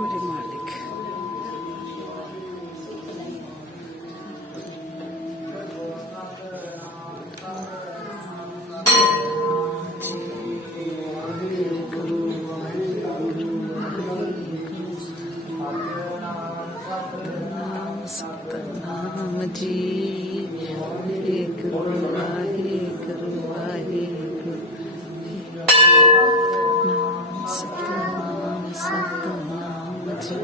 मेरे मालिक सतनाम जी एक वाहे गुरु वाहे गुरु सतनाम सतनाम जी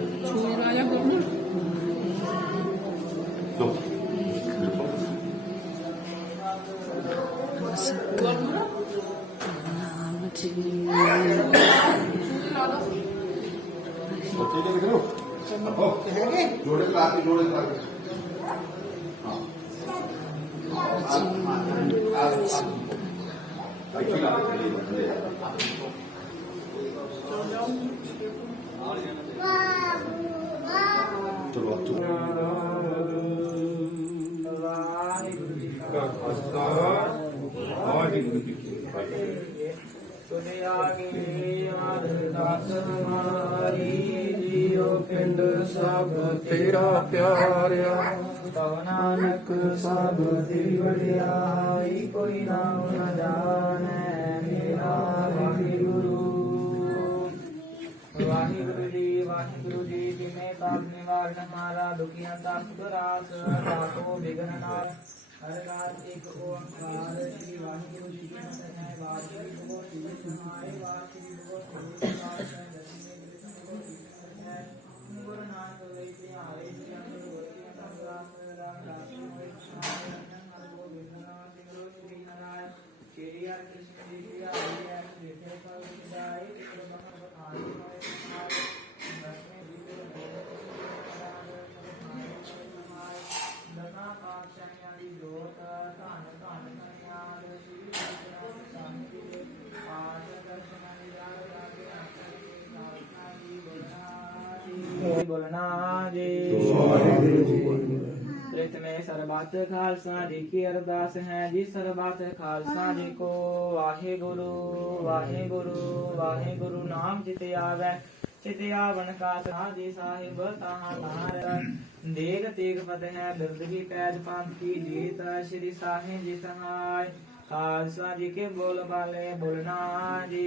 सतनाम जी जोड़े करा के पिंड सब तेरा प्यारिया नानक सब तेरी वडियाई कोई नाम न जाने मेरा वाहिगुरु वाहिगुरु जी जिन्हें पाप निवारण हमारा दुखियां ता सुधरास ताको विघ्न नाश हर रात एक ओंकार श्री वाहिगुरु जी की है वाहिगुरु जी समाए वाहिगुरु जी गुरु नानक देव जी आए चंद्र गोती संग्राम राम राम हर गोविंद नाम सिमरो श्री नारायण श्री हरि कृष्ण जी की आए जैसे पर विदाई प्रभु आदि में दसवें जीव दसना पातशाही आदि जोत धन धन कन्याद श्री कृष्ण शांति पाठ दर्शन बोलना जी में सरबत खालसा जी की अरदास है जी सरबत खालसा जी को वाहे गुरु नाम चित आवे चित आवन का जी साहिब तहाँ नार देग तेग फतेह बिरदगी पैद पंथ की जीत श्री साहिब जी सहाय खालसा जी के बोल बाले बोलना जी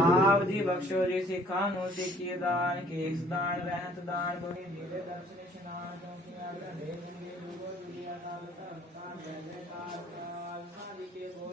आप जी बख्शो जी सिखा नु सिखिए दान केस दान रहत दान बोले मेरे दर्शन स्नान क्योंकि आगे देव जी रूप दुनिया नाल धर्म का जय जयकार खालसा जी के बोल